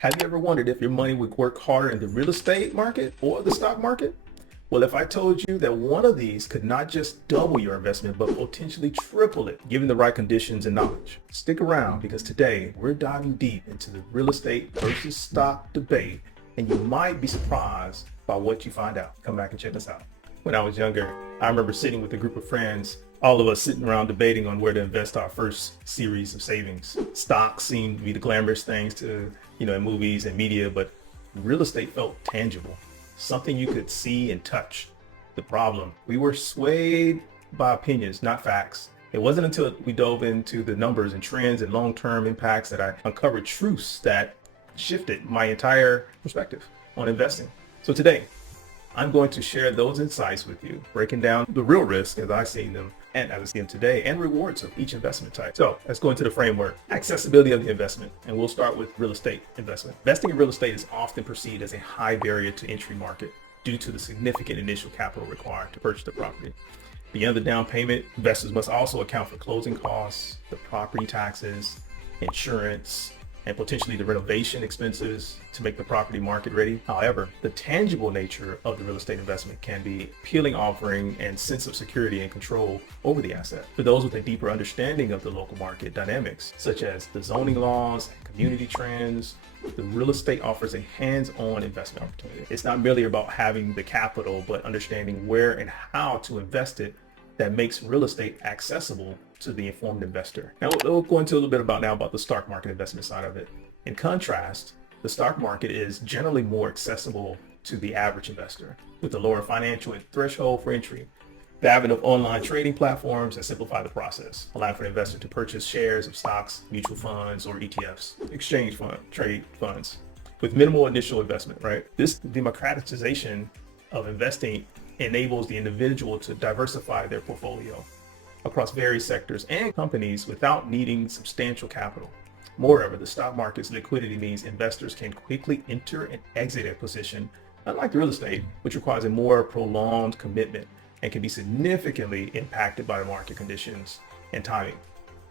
Have you ever wondered if your money would work harder in the real estate market or the stock market? Well, if I told you that one of these could not just double your investment, but potentially triple it, given the right conditions and knowledge. Stick around because today we're diving deep into the real estate versus stock debate, and you might be surprised by what you find out. Come back and check us out. When I was younger, I remember sitting with a group of friends, all of us sitting around debating on where to invest our first series of savings. Stocks seemed to be the glamorous things to, in movies and media, but real estate felt tangible, something you could see and touch. The problem, we were swayed by opinions, not facts. It wasn't until we dove into the numbers and trends and long-term impacts that I uncovered truths that shifted my entire perspective on investing. So today, I'm going to share those insights with you, breaking down the real risk as I see them and as I see them today, and rewards of each investment type. So let's go into the framework. Accessibility of the investment, and we'll start with real estate investment. Investing in real estate is often perceived as a high barrier to entry market due to the significant initial capital required to purchase the property. Beyond the down payment, investors must also account for closing costs, the property taxes, insurance, and potentially the renovation expenses to make the property market ready. However, the tangible nature of the real estate investment can be appealing, offering and sense of security and control over the asset. For those with a deeper understanding of the local market dynamics, such as the zoning laws and community trends, the real estate offers a hands-on investment opportunity. It's not merely about having the capital, but understanding where and how to invest it that makes real estate accessible to the informed investor. Now we'll go into a little bit about the stock market investment side of it. In contrast, the stock market is generally more accessible to the average investor with a lower financial threshold for entry. The advent of online trading platforms has simplified the process, allowing for the investor to purchase shares of stocks, mutual funds, or ETFs, exchange fund, trade funds, with minimal initial investment, right? This democratization of investing enables the individual to diversify their portfolio across various sectors and companies without needing substantial capital. Moreover, the stock market's liquidity means investors can quickly enter and exit a position, unlike real estate, which requires a more prolonged commitment and can be significantly impacted by the market conditions and timing.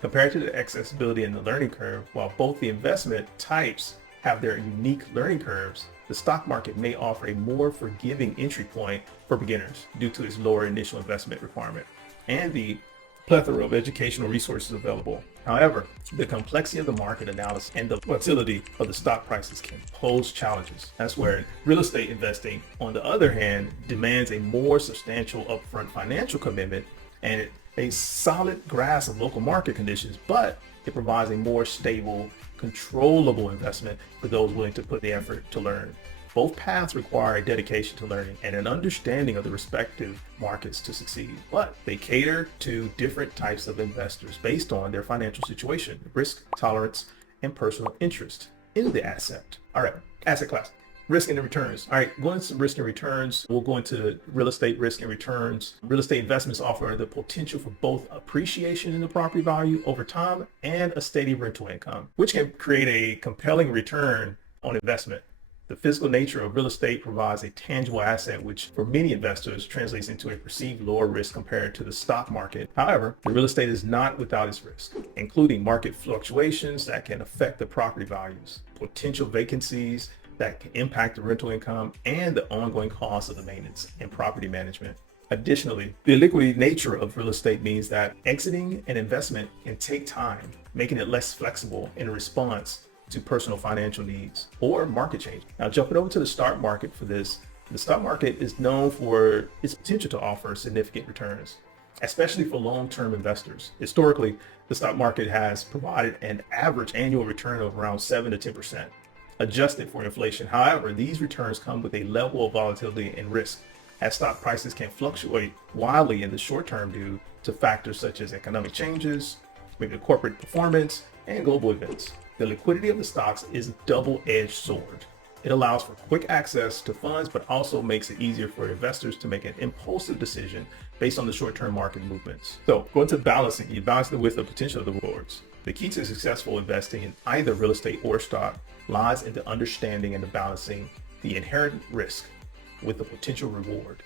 Compared to the accessibility and the learning curve, while both the investment types have their unique learning curves, the stock market may offer a more forgiving entry point for beginners due to its lower initial investment requirement and the plethora of educational resources available. However, the complexity of the market analysis and the volatility of the stock prices can pose challenges. That's where real estate investing, on the other hand, demands a more substantial upfront financial commitment and a solid grasp of local market conditions, but it provides a more stable, controllable investment for those willing to put the effort to learn. Both paths require a dedication to learning and an understanding of the respective markets to succeed, but they cater to different types of investors based on their financial situation, risk tolerance, and personal interest in the asset. All right, asset class. Risk and returns. All right, going into risk and returns, we'll go into real estate risk and returns. Real estate investments offer the potential for both appreciation in the property value over time and a steady rental income, which can create a compelling return on investment. The physical nature of real estate provides a tangible asset, which for many investors translates into a perceived lower risk compared to the stock market. However, the real estate is not without its risk, including market fluctuations that can affect the property values, potential vacancies that can impact the rental income, and the ongoing costs of the maintenance and property management. Additionally, the illiquid nature of real estate means that exiting an investment can take time, making it less flexible in response to personal financial needs or market change. Now, jumping over to the stock market for this, the stock market is known for its potential to offer significant returns, especially for long-term investors. Historically, the stock market has provided an average annual return of around 7 to 10%. Adjusted for inflation. However, these returns come with a level of volatility and risk, as stock prices can fluctuate wildly in the short term due to factors such as economic changes, maybe corporate performance, and global events. The liquidity of the stocks is a double-edged sword. It allows for quick access to funds, but also makes it easier for investors to make an impulsive decision based on the short-term market movements. So going to balancing, you balance it with the potential of the rewards. The key to successful investing in either real estate or stock lies in the understanding and the balancing the inherent risk with the potential reward.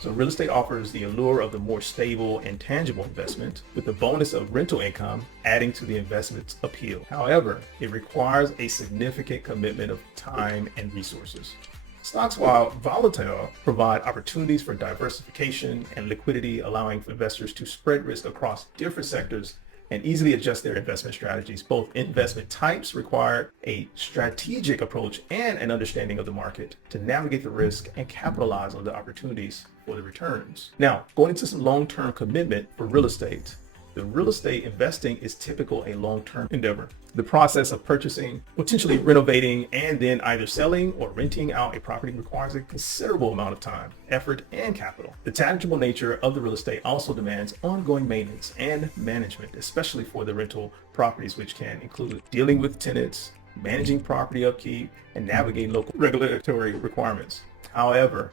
So real estate offers the allure of the more stable and tangible investment, with the bonus of rental income adding to the investment's appeal. However, it requires a significant commitment of time and resources. Stocks, while volatile, provide opportunities for diversification and liquidity, allowing investors to spread risk across different sectors and easily adjust their investment strategies. Both investment types require a strategic approach and an understanding of the market to navigate the risk and capitalize on the opportunities for the returns. Now, going into some long-term commitment for real estate. The real estate investing is typically a long-term endeavor. The process of purchasing, potentially renovating, and then either selling or renting out a property requires a considerable amount of time, effort, and capital. The tangible nature of the real estate also demands ongoing maintenance and management, especially for the rental properties, which can include dealing with tenants, managing property upkeep, and navigating local regulatory requirements. However,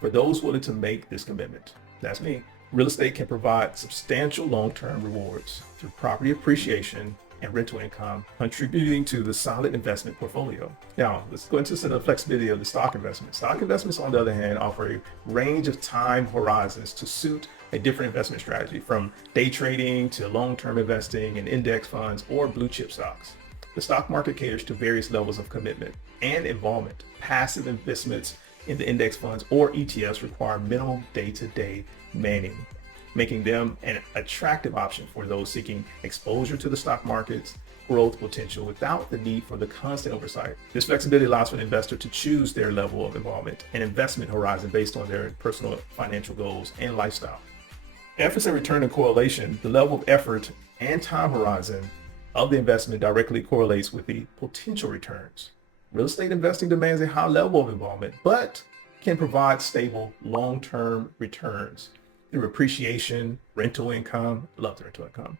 for those willing to make this commitment, that's me, real estate can provide substantial long-term rewards through property appreciation and rental income, contributing to the solid investment portfolio. Now, let's go into some of the flexibility of the stock investment. Stock investments, on the other hand, offer a range of time horizons to suit a different investment strategy, from day trading to long-term investing in index funds or blue chip stocks. The stock market caters to various levels of commitment and involvement. Passive investments in the index funds or ETFs require minimal day-to-day manning, making them an attractive option for those seeking exposure to the stock market's growth potential without the need for the constant oversight. This flexibility allows for the investor to choose their level of involvement and investment horizon based on their personal financial goals and lifestyle. Efforts and return and correlation. The level of effort and time horizon of the investment directly correlates with the potential returns. Real estate investing demands a high level of involvement, but can provide stable long-term returns through appreciation, rental income. Love the rental income.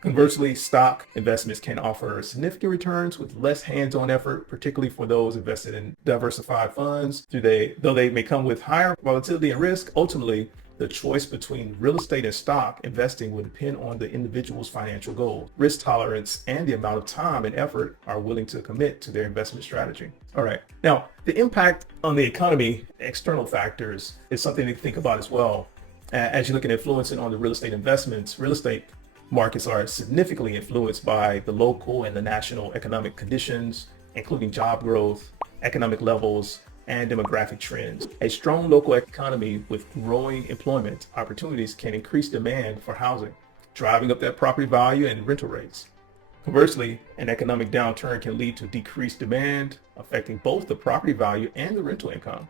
Conversely, stock investments can offer significant returns with less hands-on effort, particularly for those invested in diversified funds. Though they may come with higher volatility and risk, ultimately, the choice between real estate and stock investing will depend on the individual's financial goals, risk tolerance, and the amount of time and effort are willing to commit to their investment strategy. All right. Now, the impact on the economy, external factors, is something to think about as well. As you look at influencing on the real estate investments, real estate markets are significantly influenced by the local and the national economic conditions, including job growth, economic levels, and demographic trends. A strong local economy with growing employment opportunities can increase demand for housing, driving up that property value and rental rates. Conversely, an economic downturn can lead to decreased demand, affecting both the property value and the rental income.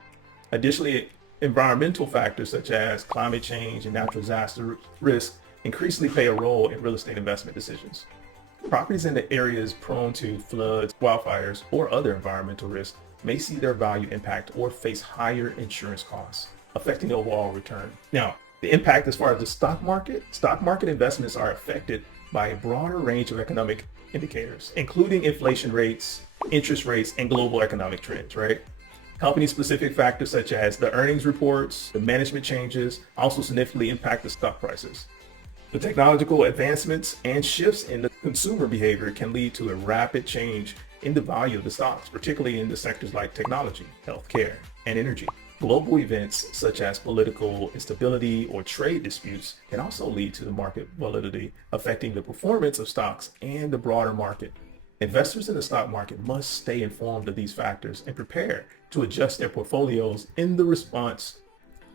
Additionally, environmental factors such as climate change and natural disaster risk increasingly play a role in real estate investment decisions. Properties in the areas prone to floods, wildfires, or other environmental risks may see their value impact or face higher insurance costs, affecting the overall return. Now, the impact as far as the stock market investments are affected by a broader range of economic indicators, including inflation rates, interest rates, and global economic trends, right? Company-specific factors such as the earnings reports, the management changes also significantly impact the stock prices. The technological advancements and shifts in the consumer behavior can lead to a rapid change in the value of the stocks, particularly in the sectors like technology, healthcare, and energy. Global events such as political instability or trade disputes can also lead to the market volatility, affecting the performance of stocks and the broader market. Investors in the stock market must stay informed of these factors and prepare to adjust their portfolios in the response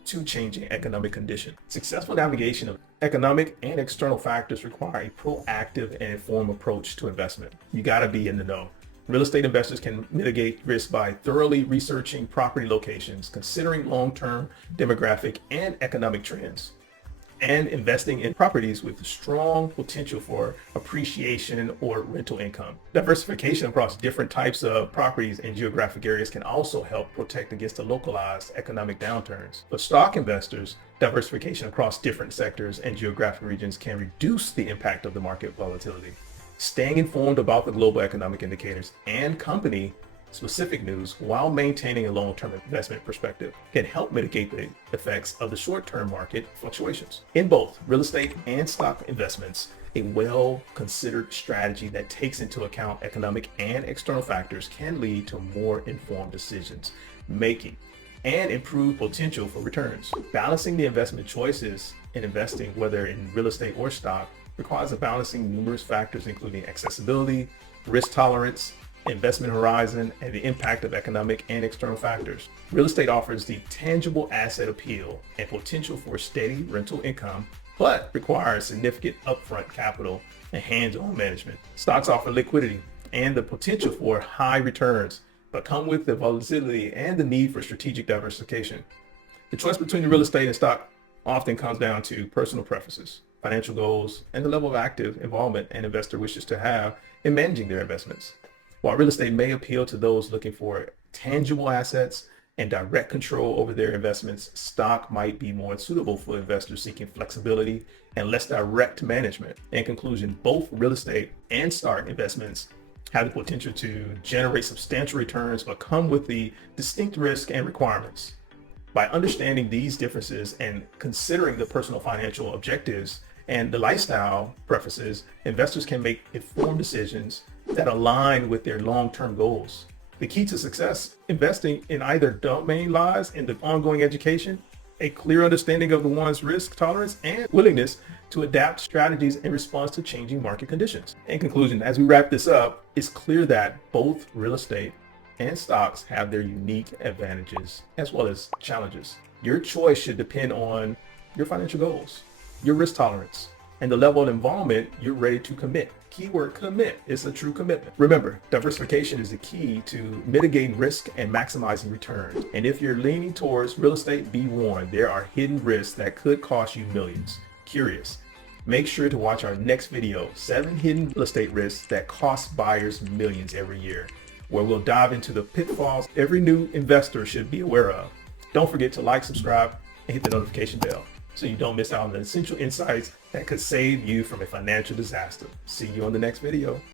to changing economic conditions. Successful navigation of economic and external factors require a proactive and informed approach to investment. You got to be in the know. Real estate investors can mitigate risk by thoroughly researching property locations, considering long-term demographic and economic trends, and investing in properties with strong potential for appreciation or rental income. Diversification across different types of properties and geographic areas can also help protect against the localized economic downturns. For stock investors, diversification across different sectors and geographic regions can reduce the impact of the market volatility. Staying informed about the global economic indicators and company-specific news while maintaining a long-term investment perspective can help mitigate the effects of the short-term market fluctuations. In both real estate and stock investments, a well-considered strategy that takes into account economic and external factors can lead to more informed decisions making. and improved potential for returns. Balancing the investment choices in investing, whether in real estate or stock, requires a balancing numerous factors, including accessibility, risk tolerance, investment horizon, and the impact of economic and external factors. Real estate offers the tangible asset appeal and potential for steady rental income, but requires significant upfront capital and hands-on management. Stocks offer liquidity and the potential for high returns, but come with the volatility and the need for strategic diversification. The choice between real estate and stock often comes down to personal preferences, financial goals, and the level of active involvement an investor wishes to have in managing their investments. While real estate may appeal to those looking for tangible assets and direct control over their investments, stock might be more suitable for investors seeking flexibility and less direct management. In conclusion, both real estate and stock investments have the potential to generate substantial returns, but come with the distinct risk and requirements. By understanding these differences and considering the personal financial objectives and the lifestyle preferences, investors can make informed decisions that align with their long-term goals. The key to success investing in either domain lies in the ongoing education, a clear understanding of the one's risk tolerance, and willingness to adapt strategies in response to changing market conditions. In conclusion, as we wrap this up, it's clear that both real estate and stocks have their unique advantages as well as challenges. Your choice should depend on your financial goals, your risk tolerance, and the level of involvement you're ready to commit. Keyword commit is a true commitment. Remember, diversification is the key to mitigating risk and maximizing returns. And if you're leaning towards real estate, be warned, there are hidden risks that could cost you millions. Curious? Make sure to watch our next video, 7 hidden real estate risks that cost buyers millions every year, where we'll dive into the pitfalls every new investor should be aware of. Don't forget to like, subscribe, and hit the notification bell so you don't miss out on the essential insights that could save you from a financial disaster. See you on the next video.